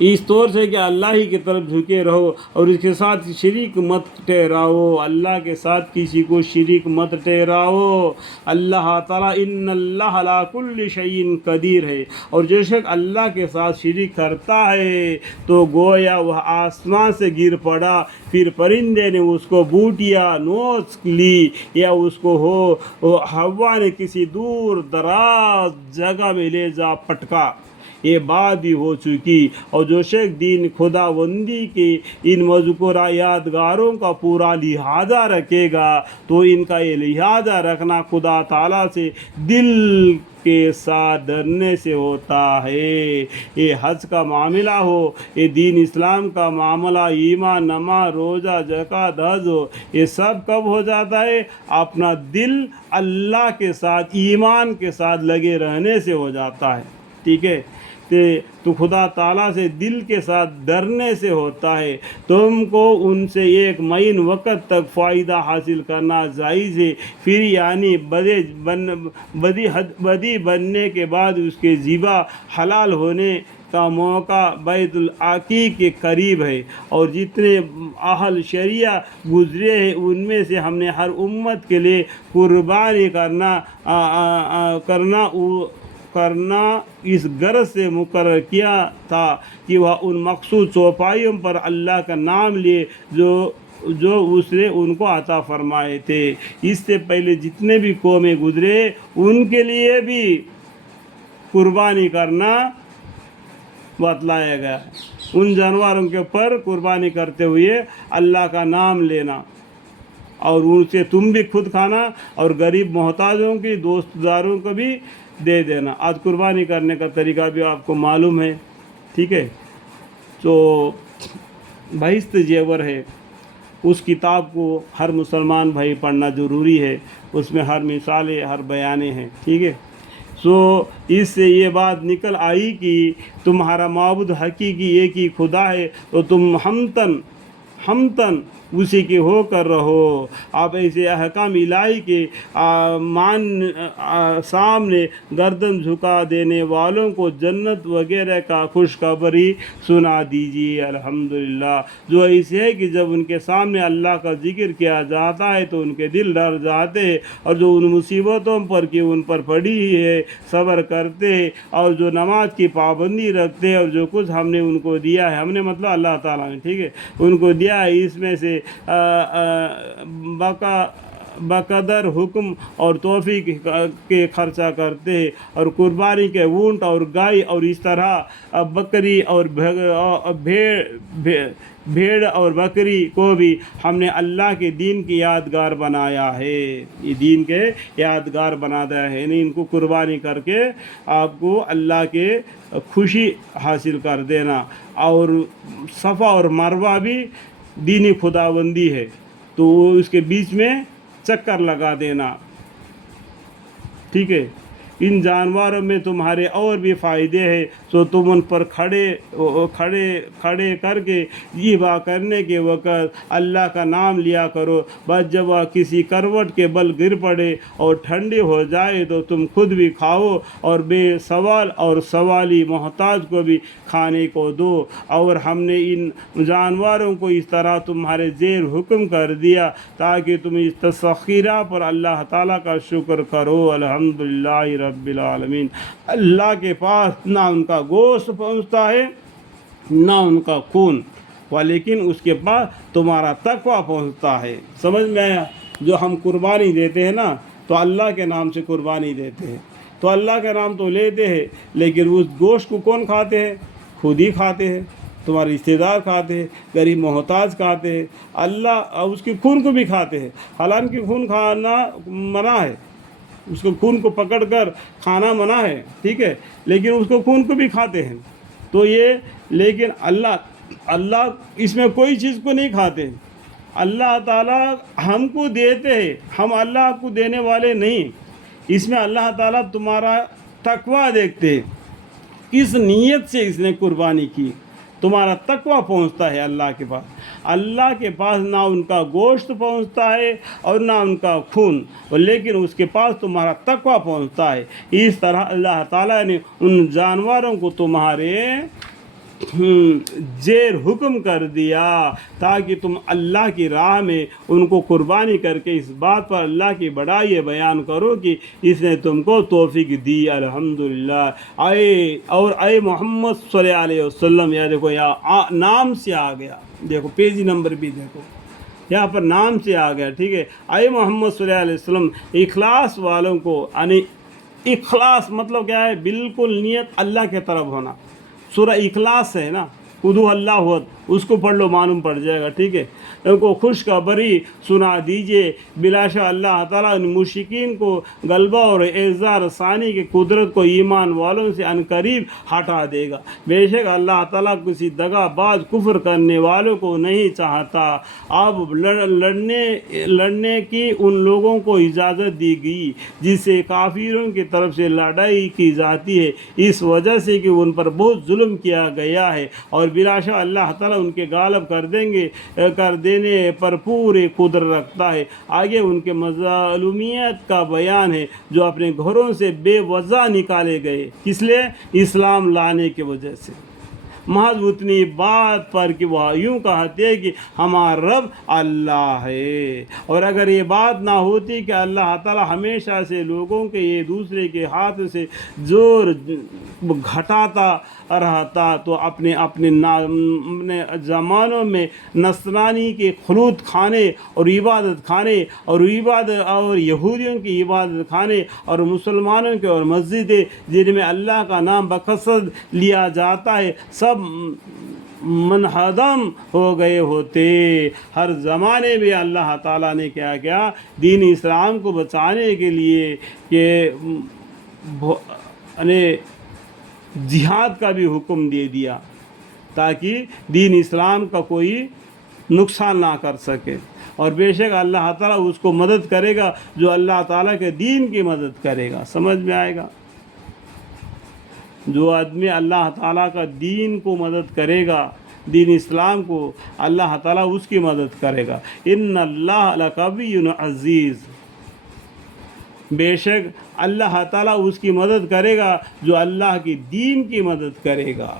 اس طور سے کہ اللہ ہی کی طرف جھکے رہو اور اس کے ساتھ شریک مت ٹھہراؤ، اللہ کے ساتھ کسی کو شریک مت ٹھہراؤ۔ اللہ تعالیٰ ان اللہ علی کل شیء قدیر ہے، اور جو شخص اللہ کے ساتھ شریک کرتا ہے تو گویا وہ آسمان سے گر پڑا، پھر پرندے نے اس کو بوٹیا نوچ لی، یا اس کو ہوا نے کسی دور دراز جگہ میں لے جا پٹکا، یہ بات بھی ہو چکی۔ اور جو شخص دین خداوندی کے ان مذکورہ یادگاروں کا پورا لحاظہ رکھے گا تو ان کا یہ لحاظہ رکھنا خدا تعالیٰ سے دل کے ساتھ ڈرنے سے ہوتا ہے۔ یہ حج کا معاملہ ہو، یہ دین اسلام کا معاملہ، ایمان، نماز، روزہ، زکوٰۃ، حج ہو، یہ سب کب ہو جاتا ہے؟ اپنا دل اللہ کے ساتھ ایمان کے ساتھ لگے رہنے سے ہو جاتا ہے، ٹھیک ہے؟ تو خدا تعالیٰ سے دل کے ساتھ ڈرنے سے ہوتا ہے۔ تم کو ان سے ایک معین وقت تک فائدہ حاصل کرنا جائز ہے، پھر یعنی بدی بننے کے بعد اس کے ذبح حلال ہونے کا موقع بیت العقیق کے قریب ہے، اور جتنے اہل شریعہ گزرے ہیں ان میں سے ہم نے ہر امت کے لیے قربانی کرنا اس غرض سے مقرر کیا تھا کہ وہ ان مخصوص چوپائیوں پر اللہ کا نام لیے جو اس نے ان کو عطا فرمائے تھے۔ اس سے پہلے جتنے بھی قومیں گزرے ان کے لیے بھی قربانی کرنا بتلایا گیا، ان جانوروں کے اوپر قربانی کرتے ہوئے اللہ کا نام لینا، اور ان سے تم بھی خود کھانا اور غریب محتاجوں کی دوست داروں کو بھی دے دینا۔ آج قربانی کرنے کا طریقہ بھی آپ کو معلوم ہے، ٹھیک ہے؟ تو بہشت زیور ہے، اس کتاب کو ہر مسلمان بھائی پڑھنا ضروری ہے، اس میں ہر مثالیں، ہر بیانیں ہیں، ٹھیک ہے؟ اس سے یہ بات نکل آئی کہ تمہارا معبود حقیقی ایک ہی خدا ہے، تو تم ہمتن اسی کے ہو کر رہو۔ آپ ایسے احکام الہی کے سامنے گردن جھکا دینے والوں کو جنت وغیرہ کا خوشخبری سنا دیجیے۔ الحمدللہ، جو ایسے ہے کہ جب ان کے سامنے اللہ کا ذکر کیا جاتا ہے تو ان کے دل ڈر جاتے ہیں، اور جو ان مصیبتوں پر کہ ان پر پڑی ہے صبر کرتے ہیں، اور جو نماز کی پابندی رکھتے ہیں، اور جو کچھ ہم نے ان کو دیا ہے، ہم نے مطلب اللہ تعالیٰ نے، ٹھیک ہے، ان کو دیا ہے، اس میں سے بقدر حکم اور توفیق کے خرچہ کرتے ہیں، اور قربانی کے اونٹ اور گائے اور اس طرح بکری اور بھیڑ اور بکری کو بھی ہم نے اللہ کے دین کی یادگار بنایا ہے، یہ دین کے یادگار بنا دیا ہے، یعنی ان کو قربانی کر کے آپ کو اللہ کے خوشی حاصل کر دینا۔ اور صفا اور مروہ بھی دینی خداوندی ہے، تو اس کے بیچ میں چکر لگا دینا، ٹھیک ہے؟ ان جانوروں میں تمہارے اور بھی فائدے ہیں، تو تم ان پر کھڑے کر کے ذبح کرنے کے وقت اللہ کا نام لیا کرو، بس جب وہ کسی کروٹ کے بل گر پڑے اور ٹھنڈی ہو جائے تو تم خود بھی کھاؤ، اور بے سوال اور سوالی محتاج کو بھی کھانے کو دو۔ اور ہم نے ان جانوروں کو اس طرح تمہارے زیر حکم کر دیا تاکہ تم اس تسخیرہ پر اللہ تعالیٰ کا شکر کرو۔ الحمدللہ رب العالمین۔ اللہ کے پاس نہ ان کا گوشت پہنچتا ہے نہ ان کا خون، لیکن اس کے پاس تمہارا تقویٰ پہنچتا ہے۔ سمجھ میں آیا؟ جو ہم قربانی دیتے ہیں نا، تو اللہ کے نام سے قربانی دیتے ہیں، تو اللہ کا نام تو لیتے ہیں، لیکن اس گوشت کو کون کھاتے ہیں؟ خود ہی کھاتے ہیں، تمہارے رشتہ دار کھاتے ہیں، غریب محتاج کھاتے ہیں، اللہ اس کے خون کو بھی کھاتے ہیں۔ حالانکہ خون کھانا منع ہے، اس کو خون کو پکڑ کر کھانا منع ہے، ٹھیک ہے، لیکن اس کو خون کو بھی کھاتے ہیں۔ تو یہ لیکن اللہ اس میں کوئی چیز کو نہیں کھاتے۔ اللہ تعالیٰ ہم کو دیتے ہیں، ہم اللہ کو دینے والے نہیں۔ اس میں اللہ تعالیٰ تمہارا تقویٰ دیکھتے ہیں، اس نیت سے اس نے قربانی کی، تمہارا تقویٰ پہنچتا ہے اللہ کے پاس۔ اللہ کے پاس نہ ان کا گوشت پہنچتا ہے اور نہ ان کا خون، لیکن اس کے پاس تمہارا تقویٰ پہنچتا ہے۔ اس طرح اللہ تعالیٰ نے ان جانوروں کو تمہارے زیر حکم کر دیا تاکہ تم اللہ کی راہ میں ان کو قربانی کر کے اس بات پر اللہ کی بڑائی بیان کرو کہ اس نے تم کو توفیق دی۔ الحمدللہ۔ اے محمد صلی اللہ علیہ وسلم، یا دیکھو یا نام سے آ گیا، دیکھو پیجی نمبر بھی دیکھو یہاں پر نام سے آ گیا، ٹھیک ہے۔ اے محمد صلی اللہ علیہ وسلم، اخلاص والوں کو، یعنی اخلاص مطلب کیا ہے؟ بالکل نیت اللہ کے طرف ہونا۔ سورہ اخلاص ہے نا، ادعوا اللہ ہوت، اس کو پڑھ لو، معلوم پڑ جائے گا، ٹھیک ہے۔ ان کو خوشخبری سنا دیجئے، بلا شک اللہ تعالیٰ ان مشرکین کو غلبہ اور اعزاء رسانی کی قدرت کو ایمان والوں سے عنقریب ہٹا دے گا۔ بے شک اللہ تعالیٰ کسی دغا باز کفر کرنے والوں کو نہیں چاہتا۔ اب لڑنے کی ان لوگوں کو اجازت دی گئی جس سے کافروں کی طرف سے لڑائی کی جاتی ہے، اس وجہ سے کہ ان پر بہت ظلم کیا گیا ہے، اور بلا شک اللہ تعالیٰ ان کے غالب کر دینے پر پوری قدرت رکھتا ہے۔ آگے ان کے مظلومیت کا بیان ہے جو اپنے گھروں سے بے وجہ نکالے گئے، کس لیے؟ اسلام لانے کی وجہ سے، محض اتنی بات پر کہ وہ یوں کہتے ہیں کہ ہمارا رب اللہ ہے۔ اور اگر یہ بات نہ ہوتی کہ اللہ تعالیٰ ہمیشہ سے لوگوں کے ایک دوسرے کے ہاتھ سے زور گھٹاتا رہتا تو اپنے زمانوں میں نصرانی کے خلوت خانے اور عبادت خانے اور یہودیوں کی عبادت خانے اور مسلمانوں کے اور مسجدیں جن میں اللہ کا نام بکثرت لیا جاتا ہے سب منہدم ہو گئے ہوتے۔ ہر زمانے میں اللہ تعالیٰ نے کیا کیا؟ دین اسلام کو بچانے کے لیے کہ جہاد کا بھی حکم دے دیا تاکہ دین اسلام کا کوئی نقصان نہ کر سکے، اور بے شک اللہ تعالیٰ اس کو مدد کرے گا جو اللہ تعالیٰ کے دین کی مدد کرے گا۔ سمجھ میں آئے گا؟ جو آدمی اللہ تعالیٰ کا دین کو مدد کرے گا، دین اسلام کو، اللہ تعالیٰ اس کی مدد کرے گا۔ ان اللہ لقوی عزیز، بے شک اللہ تعالیٰ اس کی مدد کرے گا جو اللہ کی دین کی مدد کرے گا۔